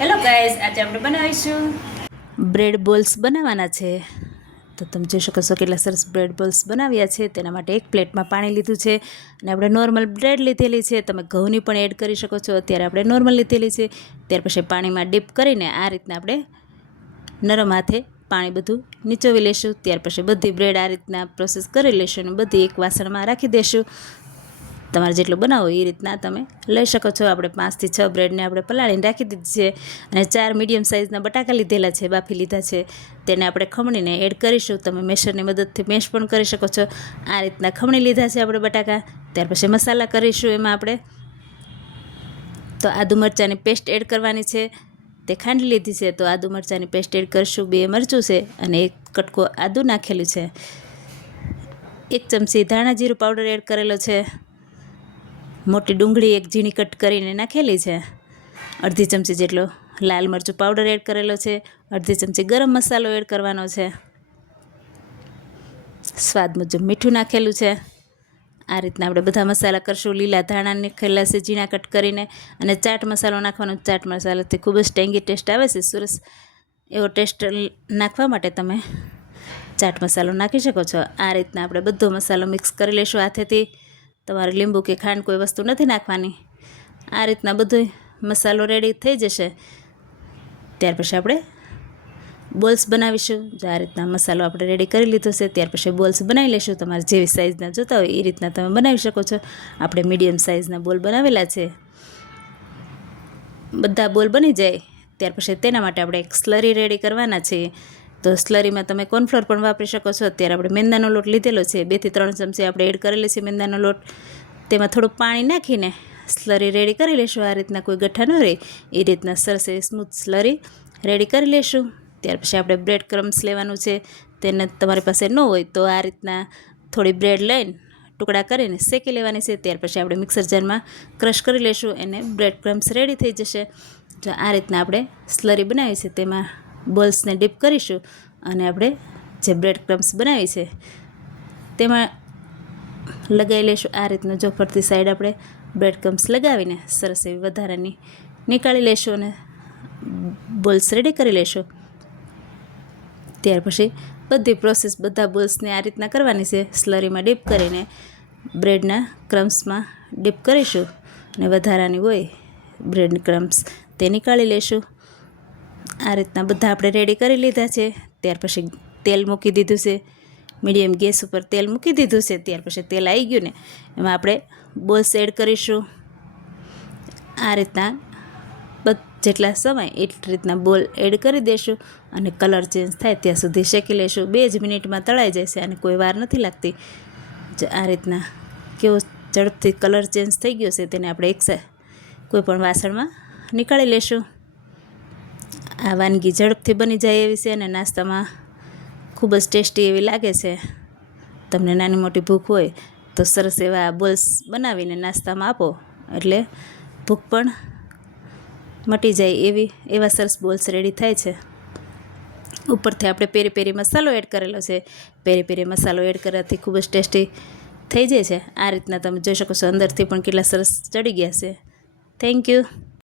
Hello guys, આજે આપણે બનાવીશું બ્રેડ બોલ્સ બનાવવાના છે। તો તમે જોઈ શકો છો કેટલા સરસ બ્રેડ બોલ્સ બનાવ્યા છે। તેના માટે એક પ્લેટમાં પાણી લીધું છે અને આપણે નોર્મલ બ્રેડ લીધેલી છે। તમે ઘઉંની પણ એડ કરી શકો છો। અત્યારે આપણે નોર્મલ લીધેલી છે। ત્યાર પછી પાણીમાં ડીપ કરીને આ રીતના આપણે નરમ હાથે પાણી બધું નીચોવી લેશું। ત્યાર પછી બધી બ્રેડ આ રીતના પ્રોસેસ કરી લેશું અને બધી એક વાસણમાં રાખી દેશું। તમારે જેટલું બનાવો એ રીતના તમે લઈ શકો છો। આપણે 5 થી 6 બ્રેડને આપણે પલાળીને રાખી દીધી છે અને 4 મીડિયમ સાઇઝના બટાકા લીધેલા છે, બાફી લીધા છે। તેને આપણે ખમણીને એડ કરીશું। તમે મેશરની મદદથી મેશ પણ કરી શકો છો। આ રીતના ખમણી લીધા છે આપણે બટાકા। ત્યાર પછી મસાલા કરીશું। એમાં આપણે તો આદુ મરચાંની પેસ્ટ એડ કરવાની છે। તે ખાંડી લીધી છે તો આદુ મરચાંની પેસ્ટ એડ કરીશું। 2 મરચું છે અને 1 કટકો આદુ નાખેલું છે। 1 ચમચી ધાણા જીરું પાવડર એડ કરેલો છે। મોટી ડુંગળી 1 ઝીણી કટ કરીને નાખેલી છે। અડધી ચમચી જેટલો લાલ મરચું પાવડર એડ કરેલો છે। અડધી ચમચી ગરમ મસાલો એડ કરવાનો છે। સ્વાદ મુજબ મીઠું નાખેલું છે। આ રીતના આપણે બધા મસાલા કરશું। લીલા ધાણા નાખેલા છે ઝીણા કટ કરીને અને ચાટ મસાલો નાખવાનો। ચાટ મસાલાથી ખૂબ જ ટેંગી ટેસ્ટ આવે છે। સરસ એવો ટેસ્ટ નાખવા માટે તમે ચાટ મસાલો નાખી શકો છો। આ રીતના આપણે બધો મસાલો મિક્સ કરી લઈશું હાથેથી। તમારે લીંબુ કે ખાંડ કોઈ વસ્તુ નથી નાખવાની। આ રીતના બધો મસાલો રેડી થઈ જશે ત્યાર પછી આપણે બોલ્સ બનાવીશું। જો આ રીતના મસાલો આપણે રેડી કરી લીધો છે ત્યાર પછી બોલ્સ બનાવી લઈશું। તમારે જેવી સાઇઝના જોતા હોય એ રીતના તમે બનાવી શકો છો। આપણે મીડિયમ સાઇઝના બોલ બનાવેલા છે। બધા બોલ બની જાય ત્યાર પછી તેના માટે આપણે એક સ્લરી રેડી કરવાના છે। તો સ્લરીમાં તમે કોર્નફ્લોર પણ વાપરી શકો છો। અત્યારે આપણે મેંદાનો લોટ લીધેલો છે। 2 થી 3 ચમચી આપણે એડ કરેલી છે મેંદાનો લોટ। તેમાં થોડું પાણી નાખીને સ્લરી રેડી કરી લઈશું। આ રીતના કોઈ ગઠ્ઠા ન રહે એ રીતના સરસ એવી સ્મૂથ સ્લરી રેડી કરી લઈશું। ત્યાર પછી આપણે બ્રેડ ક્રમ્સ લેવાનું છે। તેને તમારી પાસે ન હોય તો આ રીતના થોડી બ્રેડ લઈને ટુકડા કરીને શેકી લેવાની છે। ત્યાર પછી આપણે મિક્સર જારમાં ક્રશ કરી લઈશું। એને બ્રેડ ક્રમ્સ રેડી થઈ જશે। જો આ રીતના આપણે સ્લરી બનાવી છે તેમાં બોલ્સને ડીપ કરીશું અને આપણે જે બ્રેડ ક્રમ્સ બનાવી છે તેમાં લગાવી લઈશું। આ રીતના જો ફરતી સાઈડ આપણે બ્રેડ ક્રમ્સ લગાવીને સરસ એવી વધારાની નીકાળી લઈશું અને બોલ્સ રેડી કરી લઈશું। ત્યાર પછી બધી પ્રોસેસ બધા બોલ્સને આ રીતના કરવાની છે। સ્લરીમાં ડીપ કરીને બ્રેડના ક્રમ્સમાં ડીપ કરીશું અને વધારાની હોય બ્રેડ ક્રમ્સ તે નીકાળી લઈશું। આ રીતના બધા આપણે રેડી કરી લીધા છે। ત્યાર પછી તેલ મૂકી દીધું છે। મીડિયમ ગેસ ઉપર તેલ મૂકી દીધું છે। ત્યાર પછી તેલ આવી ગયું ને એમાં આપણે બોલ્સ એડ કરીશું। આ રીતના જેટલા સમય એટલી રીતના બોલ એડ કરી દઈશું અને કલર ચેન્જ થાય ત્યાં સુધી શેકી લઈશું। 2 જ મિનિટમાં તળાઈ જશે અને કોઈ વાર નથી લાગતી। આ રીતના કેવો ઝડપથી કલર ચેન્જ થઈ ગયો છે તેને આપણે કોઈ પણ વાસણમાં નીકાળી લઈશું। આ વાનગી ઝડપથી બની જાય એવી છે અને નાસ્તામાં ખૂબ જ ટેસ્ટી એવી લાગે છે। તમને નાની મોટી ભૂખ હોય તો સરસ એવા બોલ્સ બનાવીને નાસ્તામાં આપો એટલે ભૂખ પણ મટી જાય એવા સરસ બોલ્સ રેડી થાય છે। ઉપરથી આપણે પેરી પેરી મસાલો એડ કરેલો છે। પેરી પેરી મસાલો એડ કરવાથી ખૂબ જ ટેસ્ટી થઈ જાય છે। આ રીતના તમે જોઈ શકો છો અંદરથી પણ કેટલા સરસ ચડી ગયા છે। Thank you.